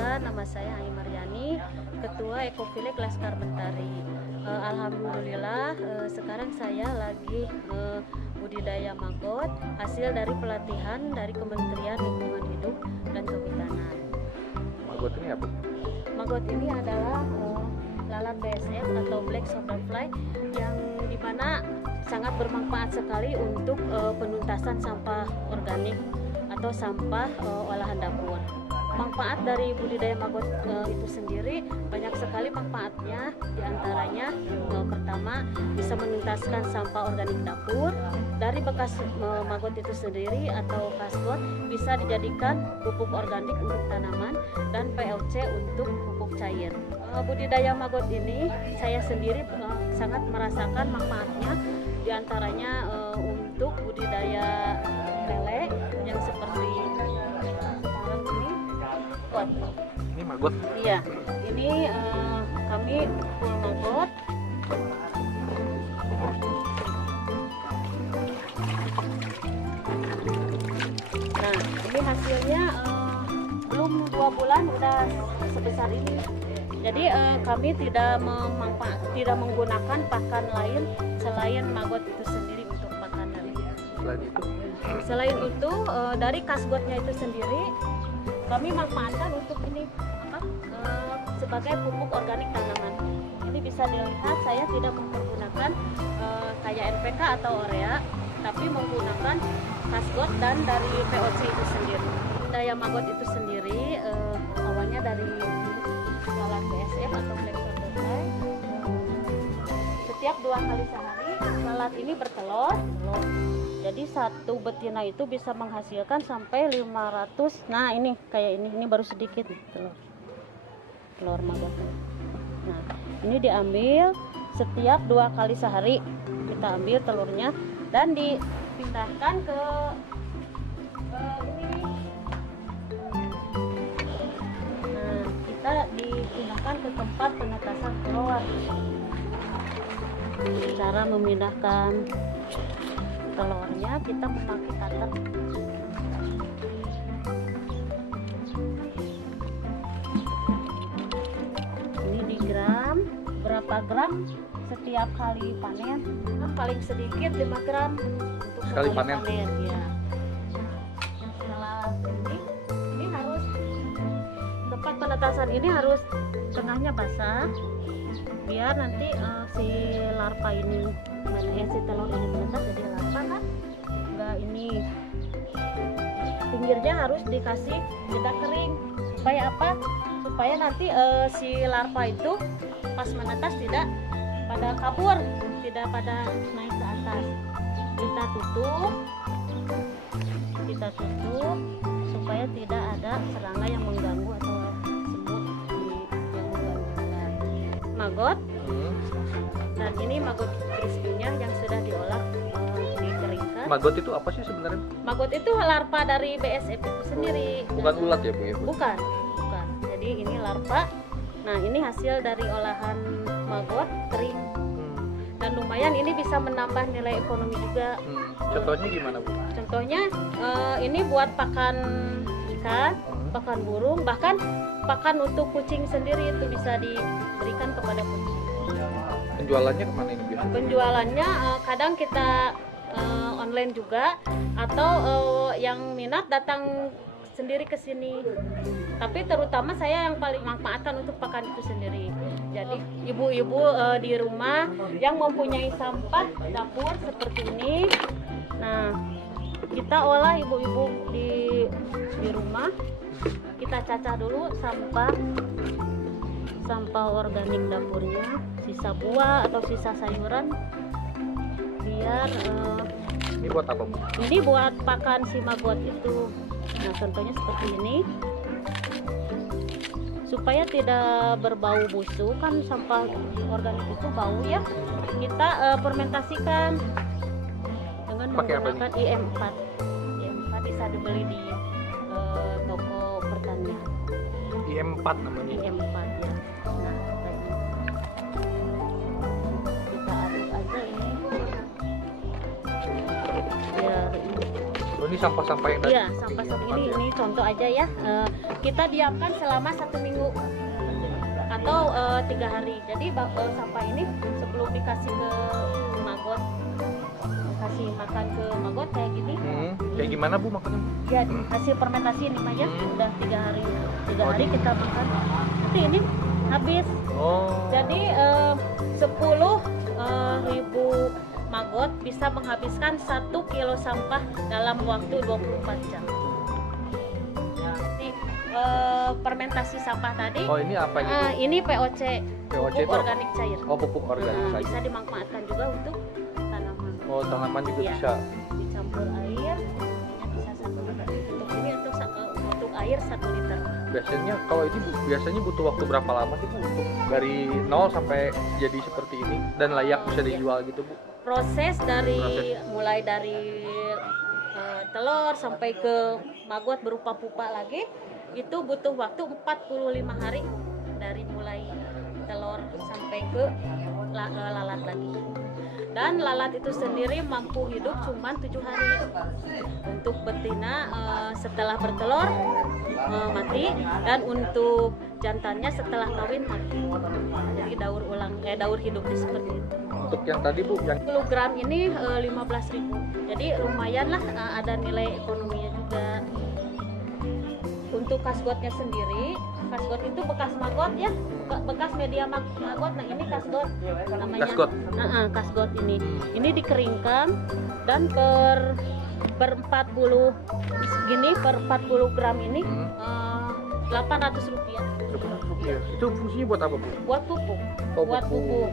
perkenalkan, nama saya Ai Maryani, Ketua Ecovillage Laskar Mentari. Alhamdulillah, sekarang saya lagi budidaya maggot hasil dari pelatihan dari Kementerian Lingkungan Hidup dan Kehutanan. Maggot ini apa? Maggot ini adalah lalat BSF atau Black Soldier Fly yang dimana sangat bermanfaat sekali untuk penuntasan sampah organik atau sampah olahan dapur. Manfaat dari budidaya maggot itu sendiri banyak sekali manfaatnya, diantaranya pertama bisa menuntaskan sampah organik dapur. Dari bekas maggot itu sendiri atau kasgot bisa dijadikan pupuk organik untuk tanaman dan PLC untuk pupuk cair. Budidaya maggot ini saya sendiri sangat merasakan manfaatnya, diantaranya untuk budidaya lele yang seperti sekarang ini. Ini maggot? Iya, ini kami full maggot. Nah, ini hasilnya belum 2 bulan udah sebesar ini. Jadi kami tidak menggunakan pakan lain selain maggot itu sendiri untuk makanan. Selain itu dari kasgotnya itu sendiri kami manfaatkan untuk ini sebagai pupuk organik tanaman. Ini bisa dilihat saya tidak mempergunakan kayak NPK atau urea, tapi menggunakan kasgot dan dari POC itu sendiri. Daya maggot itu sendiri awalnya dari lalat BSF atau Black Soldier Fly. Setiap 2 kali sehari lalat ini bertelur. Jadi satu betina itu bisa menghasilkan sampai 500. Nah ini kayak ini baru sedikit telur maggot. Nah ini diambil setiap 2 kali sehari, kita ambil telurnya dan dipindahkan ke ini. Nah kita dipindahkan ke tempat penetasan telur. Cara memindahkan telurnya kita memakai cutter. Ini di gram, berapa gram setiap kali panen? Paling sedikit 5 gram untuk sekali panen. Ya. Setelah ini harus tempat penetasan ini harus tengahnya basah biar nanti si larva ini si telur ini menetas jadi larva kan enggak ini pinggirnya harus dikasih jeda kering supaya apa? Supaya nanti si larva itu pas menetas tidak pada kabur, tidak pada naik ke atas. Kita tutup supaya tidak ada serangga yang mengganggu atau semut yang mengganggu maggot. Dan ini maggot crispy-nya yang sudah diolah dikeringkan. Maggot itu apa sih sebenarnya? Maggot itu larva dari BSF itu sendiri. Bukan ulat ya Bu ya? Bukan. Jadi ini larva. Nah ini hasil dari olahan maggot kering. Dan lumayan ini bisa menambah nilai ekonomi juga. Contohnya gimana Bu? Contohnya ini buat pakan ikan, pakan burung, bahkan pakan untuk kucing sendiri itu bisa diberikan kepada kucing. Penjualannya kemana ini biasanya? Penjualannya kadang kita online juga atau yang minat datang sendiri ke sini. Tapi terutama saya yang paling manfaatkan untuk pakan itu sendiri. Jadi ibu-ibu di rumah yang mempunyai sampah dapur seperti ini. Nah, kita olah ibu-ibu di rumah. Kita cacah dulu sampah organik dapurnya, sisa buah atau sisa sayuran, biar ini buat apa Bu? Ini buat pakan si maggot itu. Nah contohnya seperti ini, supaya tidak berbau busuk, kan sampah organik itu bau ya. Kita fermentasikan dengan menggunakan IM4. IM4 bisa dibeli di toko pertanian. IM4 namanya? IM4 ya. Nah kita aduk aja ini biar ini. ini sampah-sampah yang tadi. Iya, sampah-sampah ini contoh aja ya. Kita diamkan selama 1 minggu atau 3 hari. Jadi sampah ini sebelum dikasih ke maggot, kasih makan ke maggot kayak gini. Kayak gimana Bu makannya? Ya hasil fermentasi ini Pak ya, udah 3 hari. 3 hari kita makan. Nanti ini habis. Jadi 10.000 maggot bisa menghabiskan 1 kilo sampah dalam waktu 24 jam. Jadi fermentasi sampah tadi. Oh ini apa gitu? Ini POC, POC pupuk itu organik cair. Oh pupuk organik cair. Bisa dimanfaatkan juga untuk tanaman. Oh tanaman juga Iya. bisa. Dicampur air, ini bisa 1 liter. Untuk air 1 liter. Biasanya kalau ini Bu, biasanya butuh waktu berapa lama sih Bu untuk dari 0 sampai jadi seperti ini dan layak bisa dijual gitu Bu? Proses mulai dari telur sampai ke maggot berupa pupa lagi itu butuh waktu 45 hari dari mulai telur sampai ke lalat lagi. Dan lalat itu sendiri mampu hidup cuma 7 hari. Untuk betina setelah bertelur mati, dan untuk jantannya setelah kawin mati. Jadi daur hidupnya seperti itu. Untuk yang tadi Bu, yang 10 gram ini 15.000. Jadi lumayan lah, ada nilai ekonominya juga. Untuk kasgotnya sendiri, kasgot itu bekas maggot ya, bekas media maggot. Nah ini kasgot namanya. Kasgot. Kasgot ini dikeringkan dan per 40 gini, per 40 gram ini 800 rupiah. itu fungsinya buat apa Bu? Buat pupuk. Oh, Buat pupuk. pupuk.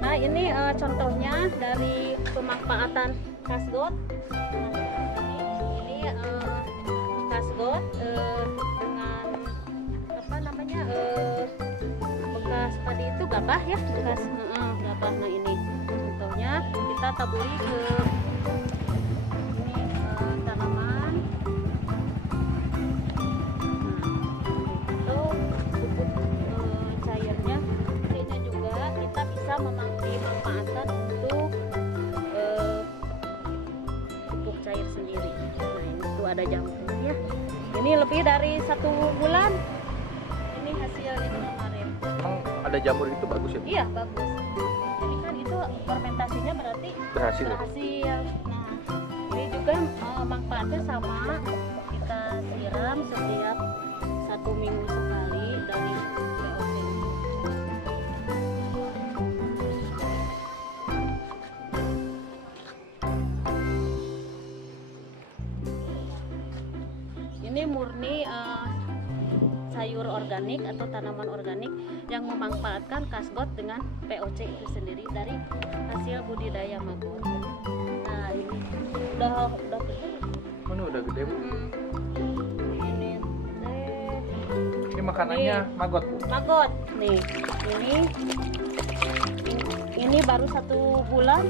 Nah ini contohnya dari pemanfaatan kasgot. Ini kasgot dengan apa namanya, bekas tadi itu gabah ya, bekas gabah. Nah ini contohnya kita taburi ke ini tanaman. Nah itu pupuk cairnya. Ini juga kita bisa dimanfaatkan untuk pupuk cair sendiri. Nah ini tuh ada jamurnya. Ini lebih dari 1 bulan. Ini hasilnya kemarin. Emang ada jamur itu bagus ya Bu? Iya bagus. Jadi kan itu fermentasinya berarti Berhasil ya? berhasil. Nah ini juga manfaatnya sama, kita siram setiap 1 minggu sekali dari POC. Ini murni sayur organik atau tanaman organik yang memanfaatkan kasgot dengan POC itu sendiri dari hasil budidaya maggot. Nah ini udah gede. Mana udah gede Bu? Ini Ini. makanannya maggot Bu? Maggot nih, ini baru 1 bulan.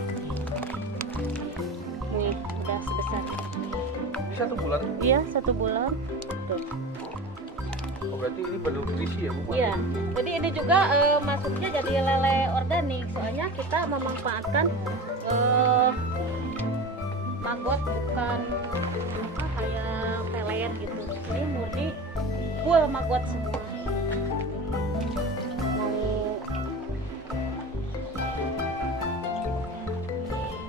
Nih udah sebesar. Ini 1 bulan? Iya 1 bulan. Tuh. Oh berarti ini bernutrisi ya Bu? Iya, jadi ini juga masuknya jadi lele organik. Soalnya kita memanfaatkan maggot bukan apa kayak pelet gitu. Ini murni full maggot semua. Mau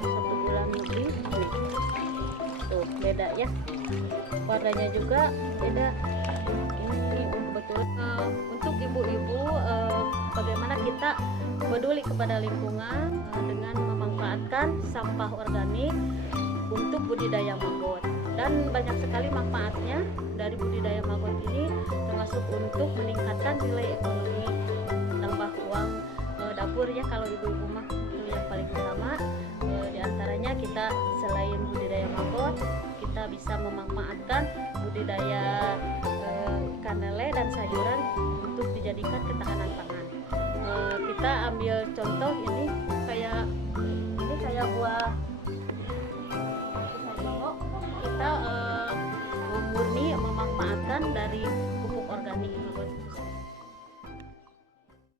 1 bulan lebih. Tuh beda ya. Warnanya juga beda. Ini betul untuk ibu-ibu, bagaimana kita peduli kepada lingkungan dengan memanfaatkan sampah organik untuk budidaya maggot. Dan banyak sekali manfaatnya dari budidaya maggot ini, termasuk untuk meningkatkan nilai ekonomi, tambah uang dapur ya. Kalau ibu-ibu mah itu yang paling utama. Diantaranya kita selain budidaya maggot, kita bisa memanfaatkan budidaya ikan lele dan sayuran untuk dijadikan ketahanan